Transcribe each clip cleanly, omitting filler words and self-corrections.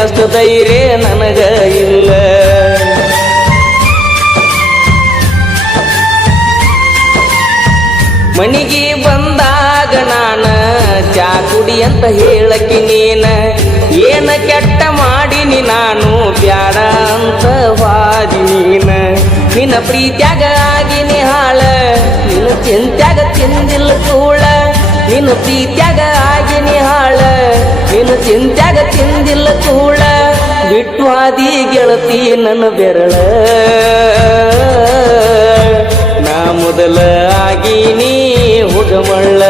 ನಿನ್ನಷ್ಟು ಧೈರ್ಯ ನನಗ ಇಲ್ಲ. ಮನಿಗೆ ಬಂದಾಗ ನಾನ ಚಾ ಕುಡಿ ಅಂತ ಹೇಳಕಿ ನೀನ, ಏನ ಕೆಟ್ಟ ಮಾಡಿನಿ ನಾನು ಬ್ಯಾಡ ಅಂತ ವಾದಿ ನೀನ. ನಿನ್ನ ಪ್ರೀತ್ಯಾಗ ಆಗಿನಿ ಹಾಳ, ನಿನ್ನ ಚಿಂತ್ಯಾಗ ತಿಂದಿಲ್ಲ ಕೂಳ. ನಿನ್ನ ಪ್ರೀತ್ಯಾಗ ಆಗಿನಿ ಹಾಳ, ನಿನ್ನ ಚಿಂತ್ಯಾಗ ತಿಂದಿಲ್ಲ ಕೂಳ. ಬಿಟ್ಟು ಹಾದಿ ಗೆಳತಿ ನನ್ನ ಬೆರಳ, ನಾ ಮೊದಲ ಆಗೀನಿ ಹುಡುಮಳ್ಳ.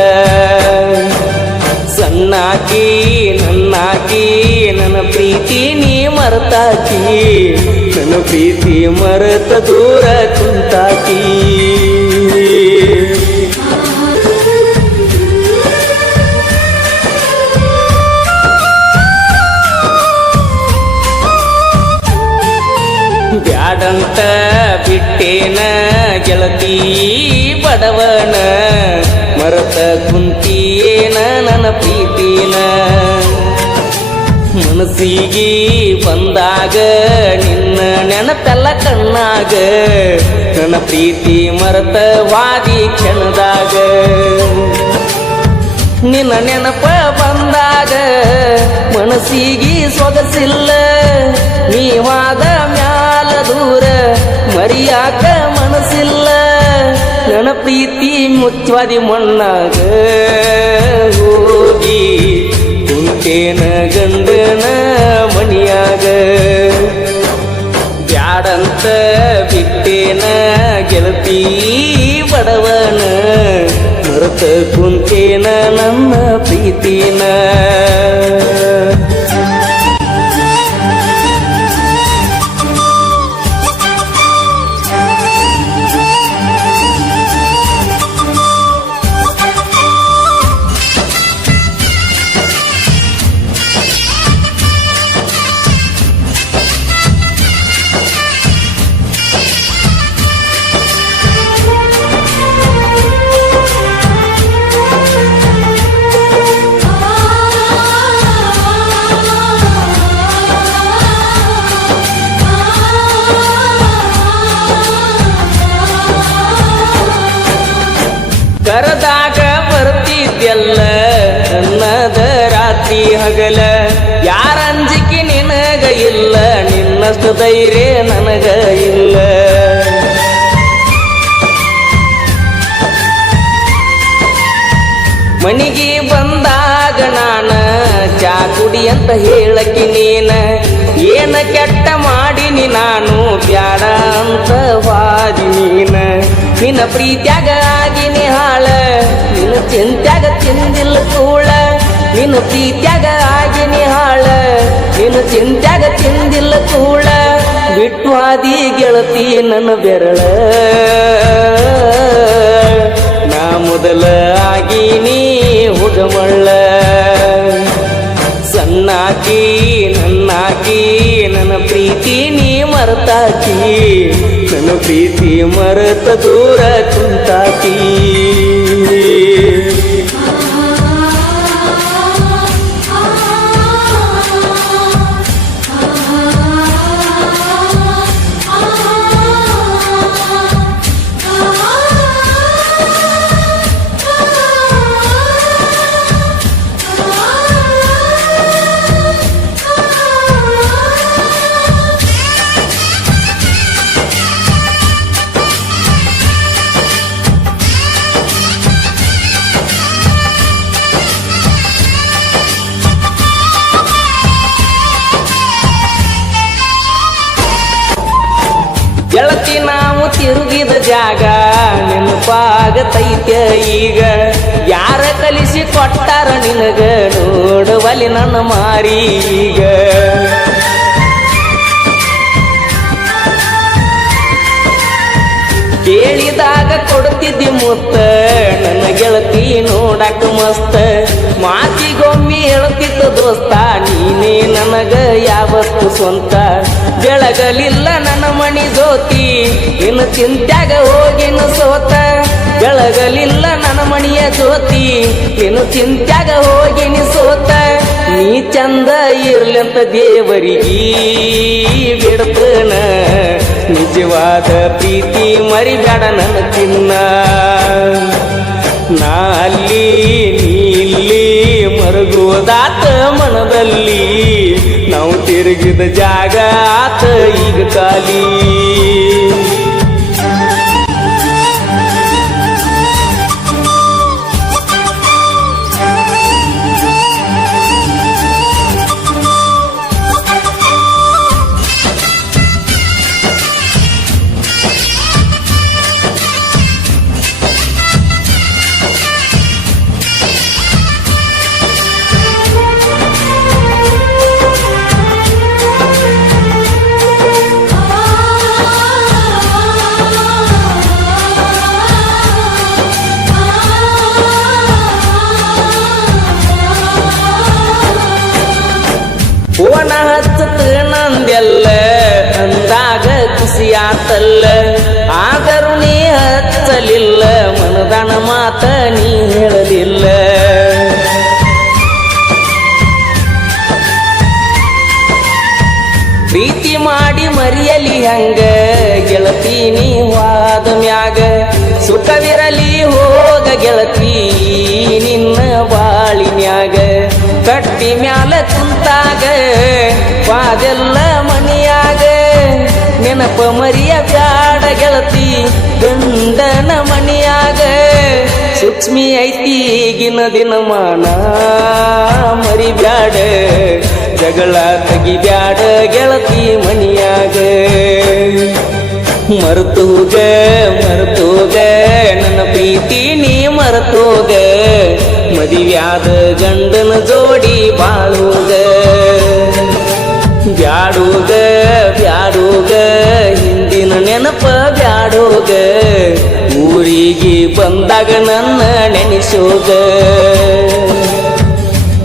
ಸಣ್ಣಾಕಿ ನನ್ನಾಕಿ ನನ್ನ ಪ್ರೀತಿ ನೀ ಮರೆತಾಕಿ, ನನ್ನ ಪ್ರೀತಿ ಮರೆತ ದೂರ ಕುಂತಾಕಿ. ಬ್ಯಾಡಂತ ಬಿಟ್ಟೇನ ಗೆಳತಿ ಬಡವನ, ಮರತ ಕುಂತಿಯೇನ ನನ್ನ ಪ್ರೀತಿನ. ಮನಸ್ಸಿಗೆ ಬಂದಾಗ ನಿನ್ನ ನೆನಪೆಲ್ಲ ಕಣ್ಣಾಗ, ನನ್ನ ಪ್ರೀತಿ ಮರತ ವಾದಿ ಕ್ಷಣದಾಗ. ನಿನ್ನ ನೆನಪ ಬಂದಾಗ ಮನಸ್ಸಿಗೆ ಸೊಗಸಿಲ್ಲ, ನೀವಾದ ಮ್ಯಾಲ ದೂರ ಮರಿಯಾಕ ಮನಸ್ಸಿಲ್ಲ. ನನ್ನ ಪ್ರೀತಿ ಮುಚ್ಚವಾದಿ ಮಣ್ಣಾಗ ಹೋಗಿ ಕುಂತೇನ ಗಂಡನ ಮಣಿಯಾಗ. ಬ್ಯಾಡಂತ ಬಿಟ್ಟೇನ ಗೆಳತಿ ಬಡವನ, ಮರೆತ ಕುಂತೇನ ನನ್ನ ಪ್ರೀತಿನ. ಕರದಾಗ ಬರ್ತಿದ್ಯಲ್ಲ ನನ್ನದ ರಾತ್ರಿ ಹಗಲ, ಯಾರ ಅಂಜಿಕೆ ನಿನಗ ಇಲ್ಲ, ನಿನ್ನಷ್ಟು ಧೈರ್ಯ ನನಗ ಇಲ್ಲ. ಮನಿಗೆ ಬಂದಾಗ ನಾನ ಚಾ ಕುಡಿ ಅಂತ ಹೇಳಕಿ ನೀನ, ಏನ ಕೆಟ್ಟ ಮಾಡಿನಿ ನಾನು ಬ್ಯಾಡ ಅಂತ ವಾದಿ ನೀನ. ನಿನ್ನ ಪ್ರೀತ್ಯಾಗ ಆಗಿನಿ ಹಾಳ, ನಿನ್ನ ಚಿಂತ್ಯಾಗ ತಿಂದಿಲ್ಲ ಕೂಳ. ನಿನ್ನ ಪ್ರೀತ್ಯಾಗ ಆಗಿನಿ ಹಾಳ, ನಿನ್ನ ಚಿಂತ್ಯಾಗ ತಿಂದಿಲ್ಲ ಕೂಳ. ಬಿಟ್ಟು ಹಾದಿ ಗೆಳತಿ ನನ್ನ ಬೆರಳ, ನಾ ಮೊದಲ ಆಗೀನಿ ಹುಡುಮಳ್ಳ. ಸಣ್ಣಾಕಿ ನನ್ನಾಕಿ ನನ್ನ ಪ್ರೀತಿ ನೀ ಮರೆತಾಕಿ, ನನ್ನ ಪ್ರೀತಿ ಮರೆತ ದೂರ ಕುಂತಾಕಿ. ಗೆಳತಿ ನಾವು ತಿರುಗಿದ ಜಾಗ ನೆನಪಾಗತೈತ್ಯ ಈಗ, ಯಾರ ಕಲಿಸಿ ಕೊಟ್ಟಾರ ನಿನಗ ನೋಡುವಲಿ ನನ್ನ ಮಾರಿ ಈಗ. ಕೇಳಿದಾಗ ಕೊಡ್ತಿದ್ದಿ ಮುತ್ತ ನನ್ನ ಗೆಳತಿ ನೋಡಾಕ ಮಸ್ತ, ಮಾತಿಗೊಮ್ಮೆ ಹೇಳ್ತಿದ್ದ ದೋಸ್ತ ನೀನೇ ನನಗ ಯಾವತ್ತು ಸ್ವಂತ. ಬೆಳಗಲಿಲ್ಲ ನನ್ನ ಮಣಿ ಜ್ಯೋತಿ ಇನ್ನು ಚಿಂತ್ಯಾಗ ಹೋಗಿನ ಸೋತ, ಬೆಳಗಲಿಲ್ಲ ನನ್ನ ಮಣಿಯ ಜ್ಯೋತಿ ಇನ್ನು ಚಿಂತ್ಯಾಗ ಹೋಗಿನಿ ಸೋತ. ನೀ ಚಂದ ಇರ್ಲಂತ ದೇವರಿಗೆ ಬಿಡ್ತನ ನಿಜವಾದ ಪ್ರೀತಿ ಮರಿಬೇಡ ನನ್ನ ಚಿನ್ನ ನಾ ಅಲ್ಲಿ ನೀಲ್ಲಿ ಮರುಗುವುದಾತ ಮನದಲ್ಲಿ ನಾವು ತಿರುಗಿದ ಜಾಗ ಆತ ಈಗ ಖಾಲಿ ಓನ ಹಚ್ಚತ ನಂದೆಲ್ಲ ಅಂದಾಗ ಖುಷಿಯಾತಲ್ಲ ಆದರೂ ನೀ ಹಚ್ಚಲಿಲ್ಲ ಮನದನ ಮಾತ ನೀ ಹೇಳಲಿಲ್ಲ ಪ್ರೀತಿ ಮಾಡಿ ಮರಿಯಲಿ ಹಂಗ ಗೆಳತಿ ನೀ ವಾದ ಮ್ಯಾಗ ಸುಖವಿರಲಿ ಹೋಗ ಗೆಳತಿ ನಿನ್ನ ಬಾಳಿನ್ಯಾಗ ಕಟ್ಟಿ ಮ್ಯಾಲ ಕುಂತಾಗ ವಾದೆಲ್ಲ ಮನಿಯಾಗ ನೆನಪ ಮರಿಯ ಬ್ಯಾಡ ಗೆಳತಿ ಗಂಡನ ಮನಿಯಾಗ ಸೂಕ್ಷ್ಮಿ ಐತಿ ಈಗಿನ ದಿನಮಾನ ಮರಿಬ್ಯಾಡ ಜಗಳ ತೆಗಿಬ್ಯಾಡ ಗೆಳತಿ ಮನಿಯಾಗ ಮರ್ತೋಗ ನನ್ನ ಪ್ರೀತಿ ನೀ ಮರ್ತೋಗ ಮದಿವ್ಯಾದ ಗಂಡನ ಜೋಡಿ ಬಾಳೋಗ ಬ್ಯಾಡೋಗ ಹಿಂದಿನ ನೆನಪ ಬ್ಯಾಡೋಗ ಊರಿಗೆ ಬಂದಾಗ ನನ್ನ ನೆನೆಸೋಗ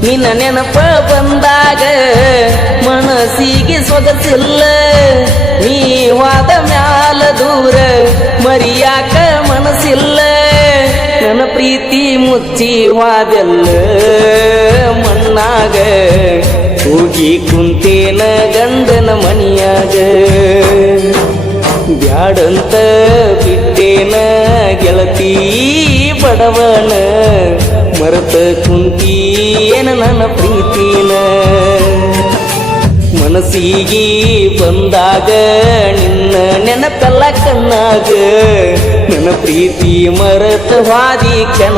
ನಿನ್ನ ನೆನಪ ಬಂದಾಗ ಮನಸ್ಸಿಗೆ ಸೊಗಸಿಲ್ಲ ನೀವಾದ ಮ್ಯಾಲ ದೂರ ಮರಿಯಾಕ ಮನಸ್ಸಿಲ್ಲ ನನ್ನ ಪ್ರೀತಿ ಮುಚ್ಚಿ ವಾದೆಲ್ಲ ಮಣ್ಣಾಗ ಹೋಗಿ ಕುಂತೇನ ಗಂಡನ ಮನಿಯಾಗ ಬ್ಯಾಡಂತ ಬಿಟ್ಟೇನ ಗೆಳತಿ ಬಡವನ ಮರೆತ ಕುಂತೀನ ನನ್ನ ಪ್ರೀತಿನ ಮನಸ್ಸಿಗೆ ಬಂದಾಗ ನಿನ್ನ ನೆನಪೆಲ್ಲ ಕಣ್ಣಾಗ ನನ್ನ ಪ್ರೀತಿ ಮರೆತ ಹಾದಿ ಕೆನ